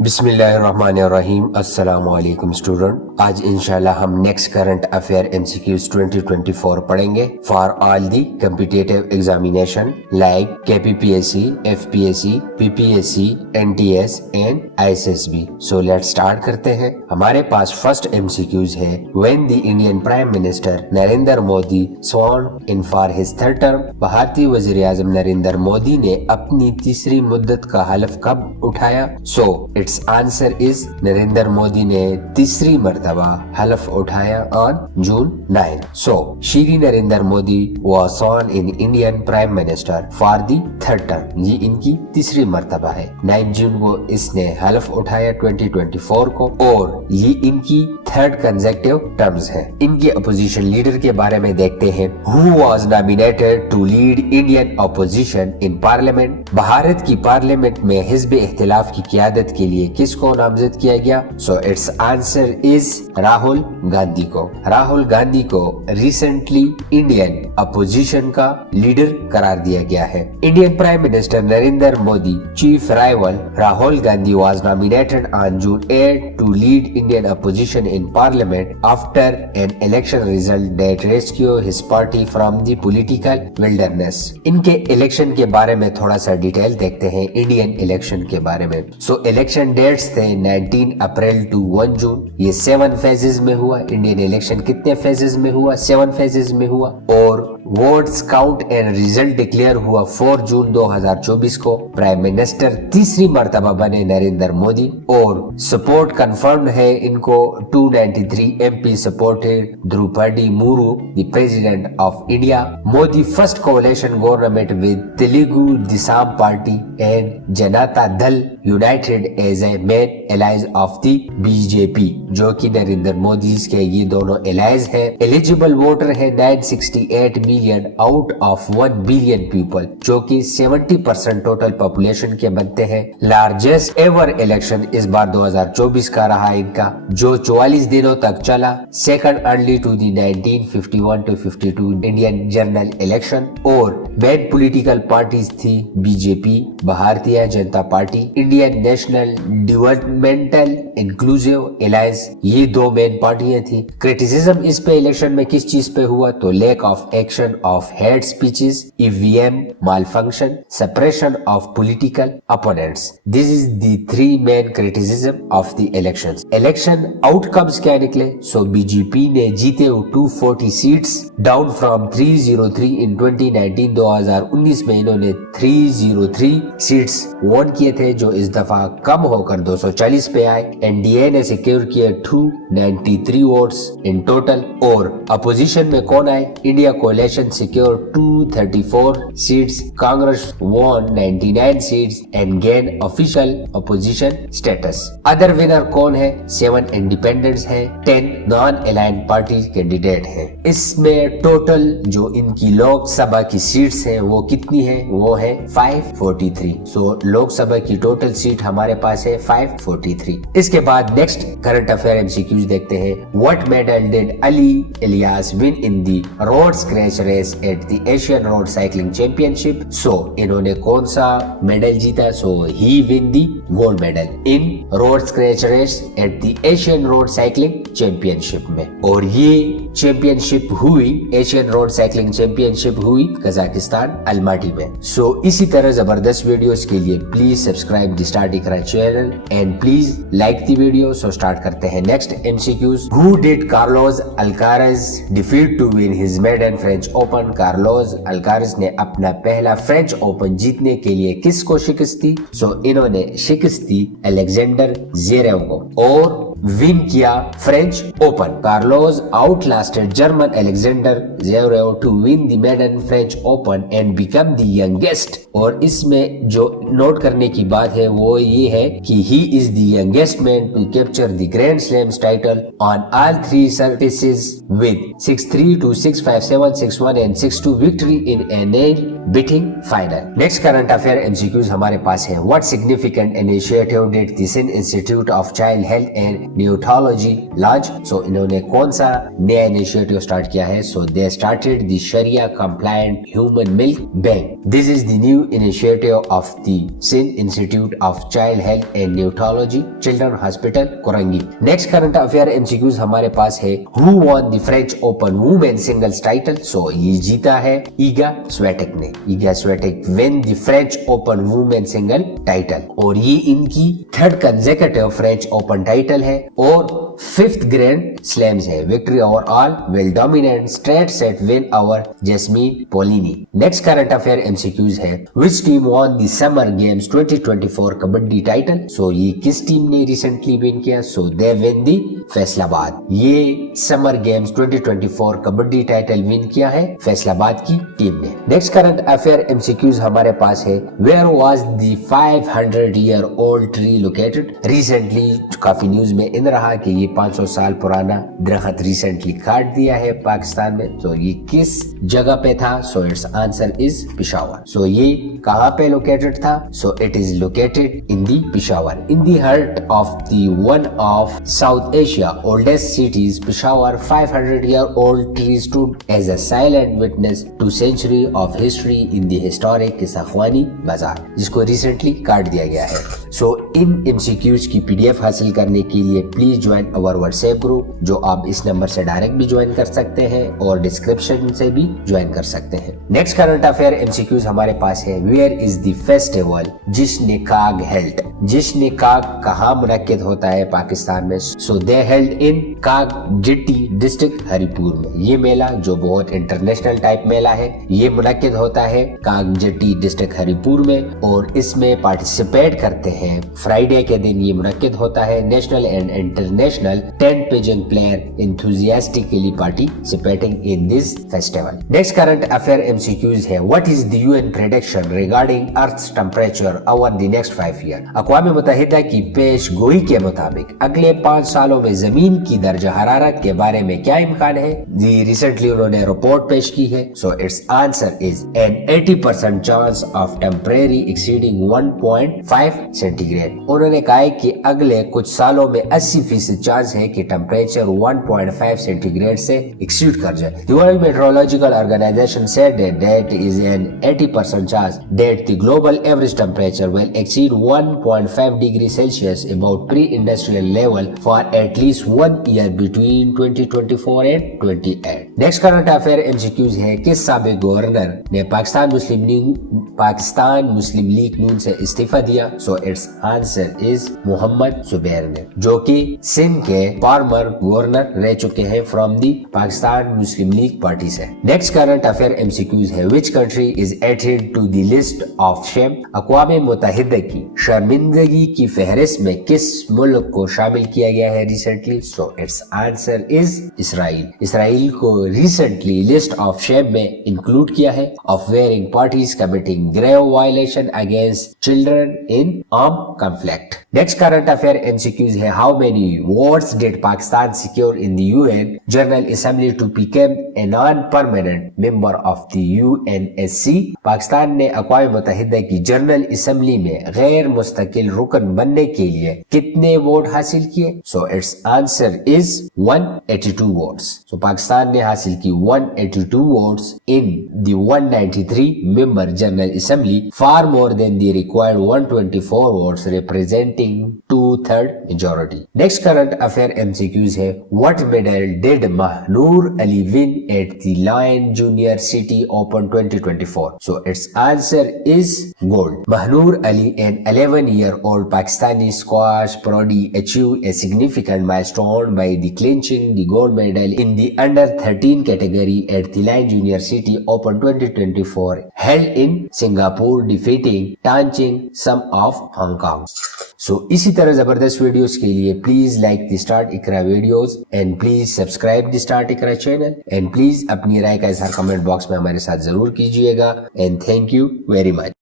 बिस्मिल्लाहिर्रहमानिर्रहीम। अस्सलामु अलैकुम स्टूडेंट। आज इंशाल्लाह हम नेक्स्ट करंट अफेयर एमसीक्यूज 2024 पढ़ेंगे for all the competitive examination like KPPSC, FPSC, PPSC, NTS and ISSB. So let's start करते हैं। हमारे पास फर्स्ट एमसीक्यूज है when the Indian prime minister Narendra Modi sworn in for his third term. भारतीय वजीर आजम नरेंद्र मोदी ने अपनी तीसरी मुद्दत का हलफ कब उठाया? So it's answer is Narendra Modi ने तीसरी मर्तबा हलफ उठाया on June 9। So Shri Narendra Modi was स्worn in Indian prime minister for the third term. ये इनकी तीसरी मर्तबा है। 9 जून को इसने हलफ उठाया 2024 को और ये इनकी थर्ड कंसेक्टिव टर्म्स है। इनके अपोजिशन लीडर के बारे में देखते हैं। Who was nominated to lead Indian opposition in parliament. Bharat की पार्लियामेंट में हिज़्ब इख्तिलाफ की क़यादत के लिए किसको नामजद किया गया? So it's answer is Rahul Gandhi को। राहुल गांधी को रिसेंटली इंडियन अपोजिशन का लीडर करार दिया गया है। Indian prime minister Narendra Modi chief rival Rahul Gandhi was nominated on June 8 to lead Indian opposition in parliament after an election result that rescue his party from the political wilderness. इनके election के बारे में थोड़ा सा डिटेल देखते हैं। इंडियन इलेक्शन के बारे में सो इलेक्शन डेट्स थे 19 अप्रैल टू 1 जून। ये 7 फेजेस में हुआ। इंडियन इलेक्शन कितने फेजेस में हुआ? 7 फेजेस में हुआ। और votes count and result declare हुआ 4 जून 2024 को। प्राइम मिनिस्टर तीसरी मर्तबा बने नरेंद्र मोदी और सपोर्ट कंफर्म्ड है इनको। 293 MP supported Droupadi Murmu the president of India. Modi first कोalition government with Telugu Desam party and Janata Dal United as a main allies of the BJP, जो कि नरेंद्र मोदी के ये दोनों एलाइज है। एलिजिबल वोटर है 968 million out of 1 billion people, जो कि 70% टोटल पॉपुलेशन के बनते हैं। लार्जेस्ट एवर इलेक्शन इस बार 2024 का रहा इनका, जो 44 दिनों तक चला। Second early to the 1951 to 52 Indian general election. और मेन पॉलिटिकल पार्टीज थी BJP, Bharatiya Janata Party, Indian National Developmental Inclusive Alliance, ये 2 मेन पार्टियां थी। क्रिटिसिज्म इस पे इलेक्शन में किस चीज पे हुआ? तो lack of action of hate speeches, EVM malfunction, suppression of political opponents. This is the 3 main criticism of the elections. Election outcomes क्या निकले? सो बीजेपी ने जीते 240 सीट्स डाउन फ्रॉम 303 इन 2019। 2019 में इन्होंने 303 सीट्स वोट किए थे, जो इस दफा कम होकर 240 पे आए। एनडीए ने सिक्योर किए 293 वोट्स इन टोटल। और अपोजिशन में कौन आए? India कोalition secure 234 seats. Congress won 99 seats and gain official opposition status. Other winner कौन है? 7 इंडिपेंडेंट्स है, 10 नॉन अलाइंड पार्टी कैंडिडेट है। इसमें टोटल जो इनकी लोकसभा की सीट्स है वो कितनी है? वो है 543। सो लोकसभा की टोटल सीट हमारे पास है 543। इसके बाद नेक्स्ट करंट अफेयर एमसीक्यूज देखते हैं। What medal did Ali Ilyas win in the road scratch race at the Asian road cycling championship? So इन्होंने कौन सा मेडल जीता? So he win the gold medal in road scratch race at the Asian road cycling championship में। और ये championship हुई, Asian road cycling championship हुई Kazakhstan Almaty में। सो इसी तरह जबरदस्त वीडियोस के लिए please subscribe the start Iqra channel and please like the video. So start करते हैं next MCQs. Who did Carlos Alcaraz defeat to win his maiden French Open? Carlos Alcaraz ने अपना पहला फ्रेंच ओपन जीतने के लिए किसको शिकस्त दी? सो इन्होंने शिकस्त दी अलेक्जेंडर ज़वेरेव को और विन किया French Open. Carlos outlasted German Alexander Zverev to win the maiden French Open and become the youngest. और इसमें जो नोट करने की बात है वो ये है कि he is the youngest man to capture the grand slams title on all 3 surfaces with 6-3, 2-6, 5-7, 6-1 and 6-2 victory in an beating final. Next current affair MCQs हमारे पास है। What significant initiative did the Sindh Institute of Child Health and Neurology launch. So इन्होंने कौन सा नया initiative start किया है? So they started the शरिया compliant human milk bank. This is the new initiative of the Sindh Institute of Child Health and Neurology children hospital Korangi. Next current affair MCQs हमारे पास है। Who won the French Open women singles title. So ये जीता है Iga Swiatek ने। Iga Swiatek win the French Open women single title और ये इनकी third consecutive French Open title है और 5th ग्रैंड स्लैम्स है। Victory over all will dominate straight set win over jasmine Paolini. Next current affair MCQs है। Which team won the summer games 2024 kabaddi title. So ये किस team ने recently win किया? So they win the Faisalabad. ये summer games 2024 kabaddi title win किया है फैसलाबाद की team ने। नेक्स्ट करंट अफेयर एमसीक्यूज हमारे पास है। Where was the 500 year old tree located. Recently काफी न्यूज में इन रहा कि ये 500 साल पुराना दरख्त रिसेंटली काट दिया है पाकिस्तान में। तो ये किस जगह पे था? So it's answer is Peshawar. So ये कहाँ पे लोकेटेड था? So it is located in the Peshawar in the heart of the one of South Asia oldest cities. Peshawar 500 year old tree stood as a silent witness to century of history in the historic Qissa Khwani bazaar, जिसको recently काट दिया गया है। सो इन MCQs की PDF हासिल करने के लिए please join our WhatsApp group, जो आप इस नंबर से डायरेक्ट भी ज्वाइन कर सकते हैं और डिस्क्रिप्शन से भी ज्वाइन कर सकते हैं। नेक्स्ट करंट अफेयर एमसीक्यूज हमारे पास है। वेयर इज द फेस्टिवल जिश्न काग हेल्ड। जिश्न काग कहाँ मुनक्किद होता है पाकिस्तान में? सो दे हेल्ड इन काग जिट्टी डिस्ट्रिक्ट हरिपुर में। ये मेला जो बहुत इंटरनेशनल टाइप मेला है, ये मुनक्किद होता है काग जिट्टी डिस्ट्रिक्ट हरिपुर में और इसमें पार्टिसिपेट करते हैं। फ्राइडे के दिन ये मुनक्किद होता है। National and international tent pegging player enthusiastically participating in this festival. Next current affair MCQs है। What is the UN prediction regarding Earth's temperature over the next 5 years? अक़वाम मुत्तहिदा की पेश गोई के मुताबिक अगले 5 सालों में जमीन की दर्जा हरारत के बारे में क्या इम्कान है? जी रिसेंटली उन्होंने रिपोर्ट पेश की है। So its answer is an 80% chance of temporary exceeding 1.5 centigrade. उन्होंने कहा है कि अगले कुछ सालों में 80% चांस है कि टेम्परेचर 1.5 सेंटीग्रेड से एक्सीड कर जाए। The World Meteorological Organization said that is an 80% chance that the global average temperature will exceed 1.5 degrees Celsius about pre-industrial level for at least 1 year between 2024 and 28. Next current affair MCQs है। किस साबिक governor ने Pakistan Muslim league नून से इस्तीफा दिया? So it's answer is Mohammad Zubair ने, जो कि सिंध के फॉर्मर गवर्नर रह चुके हैं from the Pakistan Muslim League party से। नेक्स्ट करंट अफेयर एमसीक्यूज है। Which country is added to the list of shame. अक़वाम मुत्तहिदा की शर्मिंदगी की फहरिस्त में किस मुल्क को शामिल किया गया है recently? So it's answer is Israel. Israel को रिसेंटली लिस्ट ऑफ शेम में इंक्लूड किया है of warring parties committing grave violation against children in armed conflict. Next current affair MCQs है। How many votes did Pakistan secure in the UN General Assembly to become a non-permanent member of the UNSC? Pakistan ने अक़वाम मुत्तहिदा की general assembly में गैर मुस्तकिल रुकन बनने के लिए कितने वोट हासिल किए? So it's answer is 182 votes. So Pakistan ने हासिल की 182 votes in the 193 member general assembly, far more than the required 124 votes representing 2/3 majority. Next current affair MCQs है। What medal did Mahnoor Ali win at the Lion Junior City Open 2024? So it's answer is gold. Mahnoor Ali an 11-year-old Pakistani squash prodigy achieved a significant milestone by clinching the gold medal in the under-13 category at the Lion Junior City Open 2024 held in Singapore, defeating Tan Ching Sum of Hong Kong. So इसी तरह जबरदस्त videos के लिए please like the start Iqra videos and please subscribe the start Iqra channel and please अपनी राय का इजहार comment box में हमारे साथ जरूर कीजिएगा and thank you very much.